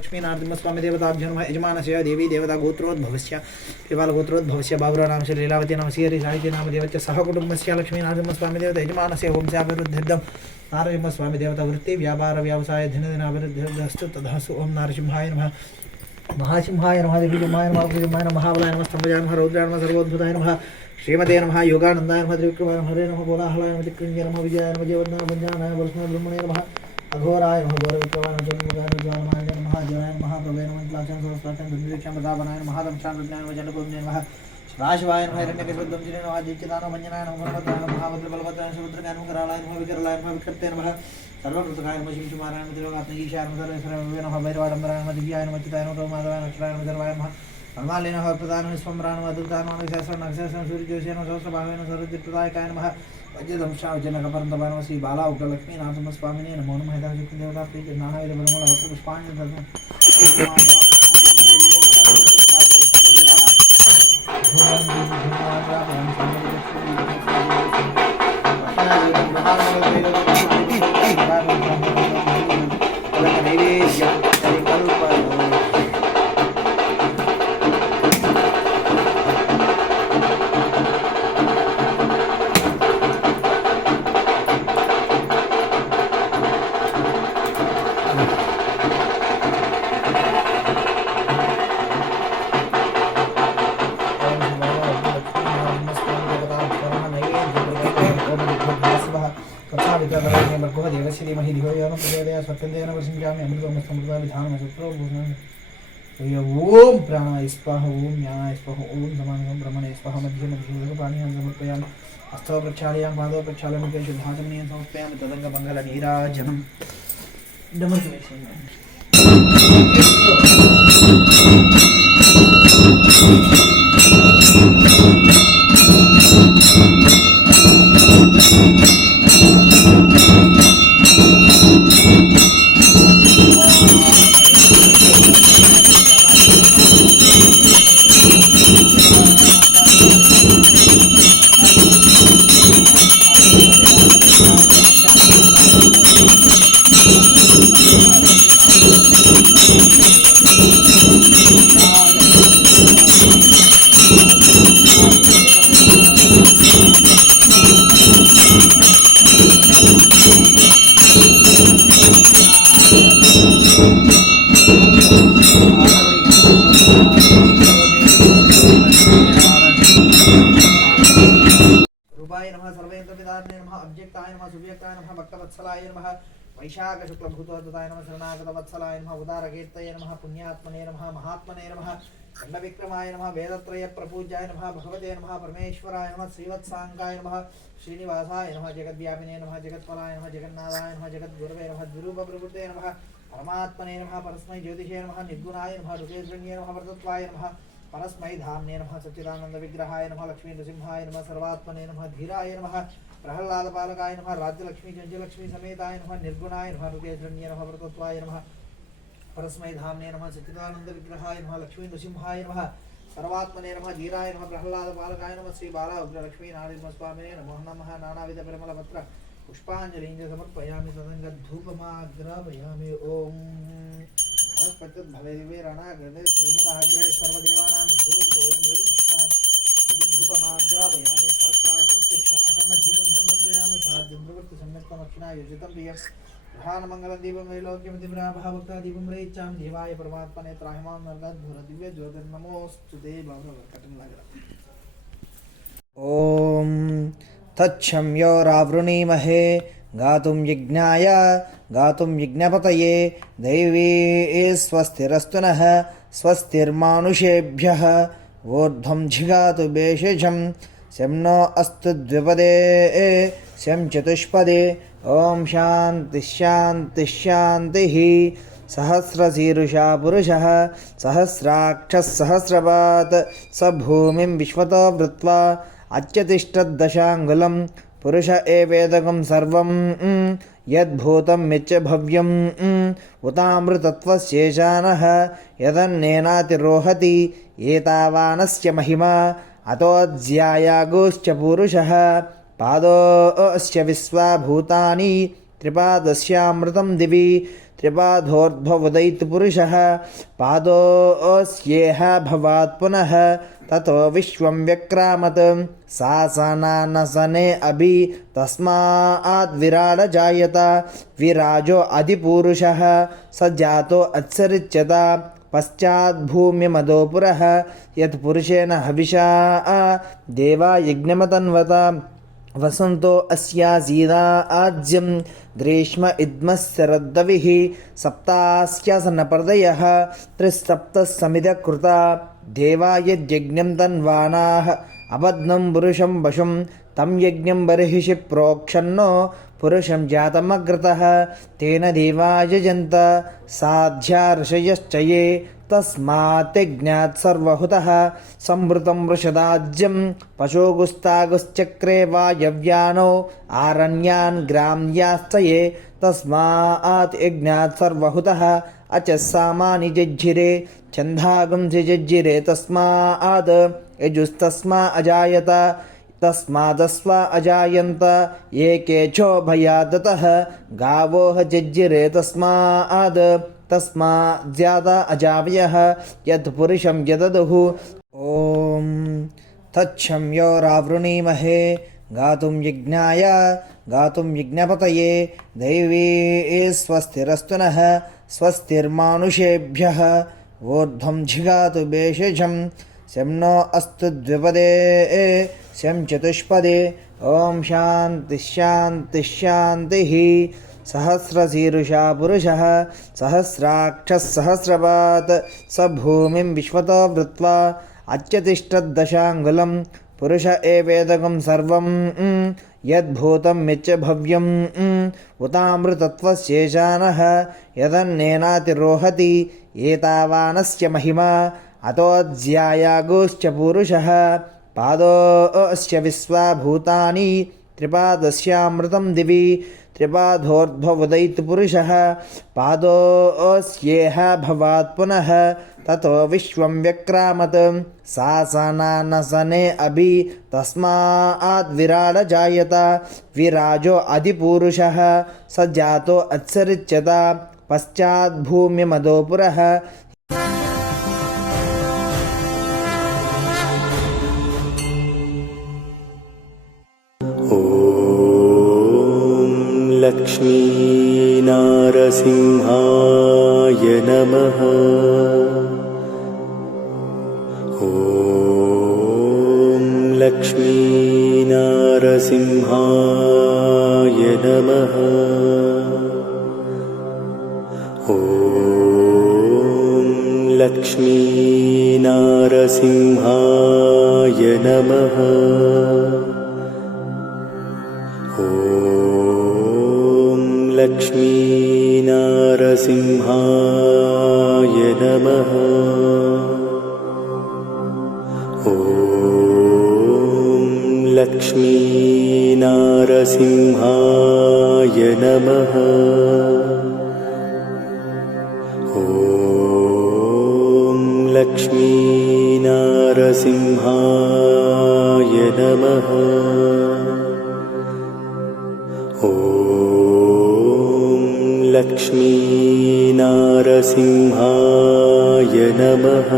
लक्ष्मीनारसिंहस्वामी देवताभ्यो नमः यजमानस्य देवी देवता गोत्रोद्भवस्य पिबालगोत्रोद्भवस्य बाबुरानामस्य लीलावती नामस्य हरिसाहित्य नामदेवस्य सह कुटुम्बस्य लक्ष्मीनारसिंहस्वामी देवता यजमानस्य वंशाभिवृद्धिर्दं नारसिंहस्वामी देवता वृत्ति व्यापार व्यवसाय दिनदिनाभिवृद्धिर्दस्तु तदस्तु ओं नारसिंहाय नमः महासिंहाय नमः दिव्यमाय नमः महाबलाय नमः महाबलाय नमः स्तंभजाय नमः रौद्राय नमः सर्वोद्भुताय नमः श्रीमते नमः योगानंदाय नमः त्रिविक्रमाय नमः हरे नमः कोलाहलाय नमः त्रिकृञ्जय नमः विजयाय नमः जयवर्धनाय भञ्जानाय वरुणाय ब्रह्मणे नमः अघोराय नमः गौरविक्रमाय नमः जन्मगाय ज्वालमाय नमः जयाय नमः प्रभवे नमः लाक्षां सहस्राक्षां धन्वीक्षां प्रतापनाय नमः महादंशां विज्ञाय नमः जनकोन्ये नमः शिवाशिवाय नमः हिरण्यकशिपुद्धंसिने नमः दीक्षिताय नमः भञ्जनाय नमः गुणवताय नमः महाभद्रबलवताय सुभद्रकाय नमः करालाय नमः विकरालाय नमः विकृते नमः सर्वकृतकाय नमः शिवकुमाराय नमः त्रिलोकात्मकीशाय नमः सर्वेश्वराय नमः भैरवाडम्बराय नमः दिव्याय नमः चिताय नमः माधवाय नमः अक्षराय नमः सर्वाय नमः हनुमालेन प्रदान स्वम्रान अद्भुतान सहस्रन सहस्रन सूर्यज्योतिषेन सहस्रभावेन सर्वजित्प्रदायकाय नमः वज्रदंशावजनकपर्णतपाय नमः श्री बाला उग्रलक्ष्मी नारसिंहस्वामिने नमो नमः देवता प्रीति नानाविध परिमल पुष्पाणि ओम प्राणाय स्वाहा ओम ज्ञानाय स्वाहा ओम समानाय ब्रह्मणे स्वाहा मध्ये मध्ये पानीयं समर्पयामि हस्तौ प्रक्षालयामि पादौ प्रक्षालयामि मुखे शुद्धाचमनीयं समर्पयामि तदङ्गमङ्गलनीराजनं वैशाख शुक्ल भूतोद्भुताय नमः शरणागत वत्सलाय नमः उदारकीर्तये नमः पुण्यात्मने नमः महात्मने नमः खण्डविक्रमाय नमः वेदत्रय प्रपूज्याय नमः भगवते नमः परमेश्वराय नमः श्रीवत्सांगाय नमः श्रीनिवासाय नमः जगद्व्यापिने नमः जगत्फलाय नमः जगन्नाथाय नमः जगद्गुरवे नमः द्विरूपप्रभृते नमः परमात्मने नमः परस्मै ज्योतिषे नमः निर्गुणाय नमः ऋतेशृण्ये नमः वर्तत्वाय नमः परस्मै धाम्ने नमः सच्चिदानंद विग्रहाय नमः लक्ष्मी नृसिंहाय नमः सर्वात्मने नमः धीराय नमः प्रहल्लाद बालकाय नमः राज्यलक्ष्मी चंचलक्ष्मी समेताय नमः निर्गुणाय नमः ऋतेशृण्ये नमः वर्तत्वाय नमः परस्मै धाम्ने नमः सच्चिदानंद विग्रहाय नमः लक्ष्मी नृसिंहाय नमः सर्वात्मने नमः धीराय नमः प्रहल्लाद बालकाय नमः श्री बाला उग्रलक्ष्मी नारसिंहस्वामिने नमो नमः नानाविध परिमलपत्र पुष्पांजलिं समर्पयामि तदङ्गधूपमाग्रापयामि ओम पत्यत् भवे दिवे रणाग्रदे श्रीमदाग्रे सर्वदेवानां धूपमाग्रापयामि साक्षात् प्रत्यक्ष अखण्डदीपं समर्पयामि साध्यप्रवृत्ति सम्यक्तमक्षिणा योजितं प्रियं प्रधानमङ्गलं दीपं त्रैलोक्यं दिव्याभक्ता दीपं प्रयच्छामि देवाय परमात्मने त्राहिमां नर्गद्भुर दिव्य ज्योतिर्नमोऽस्तुते भगवत्कटं लगा ओम तच्छम्योरावृणीमहे गातुं यज्ञाय गातुं यज्ञपतये दैवी स्वस्तिरस्तु नः स्वस्तिर्मानुषेभ्यः ऊर्ध्वं जिगातु भेषजं शं नो अस्तु द्विपदे शं चतुष्पदे ओम शान्तिः शान्तिः शान्तिः सहस्रशीर्षा पुरुषः सहस्राक्षः सहस्रपात् स भूमिं विश्वतो वृत्वा अच्यतिष्ठद्दशाङ्गुलं पुरुष एवेदकं सर्वं यद्भूतं मिच्च भव्यं उतामृतत्वशेषानः यदन्नेनातिरोहति एतावानस्य महिमा अतोऽध्यायागोश्च पुरुषः पादोऽस्य विश्वाभूतानि त्रिपादस्यामृतं दिवि त्रिपादोर्ध्वोदयितपुरुषः पादोऽस्येह भवात् पुनः ततो विश्वं व्यक्रामत् सासनानसने अभि तस्मात् विराड जायत विराजो अधिपुरुषः स जातो अत्सरिच्यत पश्चाद्भूम्यमदो पुरः यत्पुरुषेण हविषा देवा यज्ञमतन्वत वसन्तो अस्यासीदा आज्यं ग्रीष्म इद्मश्शरद्दविः सप्तास्यासनपर्दयः त्रिसप्तः समिधकृता देवा यज्ञं तन्वानाः अबध्नं पुरुषं वशं तं यज्ञं बर्हिषि प्रोक्षन्नो पुरुषं जातमग्रतः तेन देवा यजन्त साध्या ऋषयश्च ये तस्मात् यज्ञात् सर्वहुतः संवृतं वृषदाज्यं पशोगुस्तागुश्चक्रे वायव्यानो आरण्यान् ग्राम्याश्च ये तस्मात् यज्ञात् सर्वहुतः अचस्सामानि जज्जिरे छन्दागुंसि जज्जिरे तस्मात् यजुस्तस्मा अजायत तस्मादस्वा अजायन्त ये केचोभयादतः गावोह जज्जिरे तस्माद् तस्माज्जाता अजावयः यत्पुरुषं यददुः ॐ तच्छम्योरावृणीमहे गातुं यज्ञाय गातुं यज्ञपतये दैवी स्वस्तिरस्तु नः स्वस्तिर्मानुषेभ्यः ऊर्ध्वं जिगातु भेषजं शं नो अस्तु द्विपदे शं चतुष्पदे ॐ शान्तिः शान्तिः शान्तिः सहस्रशीर्षा पुरुषः सहस्राक्षः सहस्रपात् स भूमिं विश्वतो वृत्वा अच्यतिष्ठद्दशाङ्गुलं पुरुष एवेदकं सर्वं यद्भूतं यच्च भव्यं उतामृतत्वशेषानः यदन्नेनातिरोहति एतावानस्य महिमा अतोऽध्यायागोश्च पुरुषः पादोऽस्य विश्वाभूतानि त्रिपादस्यामृतं दिवि त्रिपादोर्ध्वोदयितपुरुषः पादोऽस्येह भवात् पुनः ततो विश्वं व्यक्रामत् सासनानसने अभि तस्मात् विराड जायत विराजो अधिपुरुषः स जातो अत्सरिच्यत पश्चाद्भूम्यमदो पुरः लक्ष्मीनारसिंहाय नमः। ॐ लक्ष्मीनारसिंहाय नमः। ॐ लक्ष्मीनारसिंहाय नमः। लक्ष्मीनारसिंहाय नमः। ॐ लक्ष्मीनारसिंहाय नमः। ॐ लक्ष्मीनारसिंहाय नमः। लक्ष्मीनारसिंहाय नमः।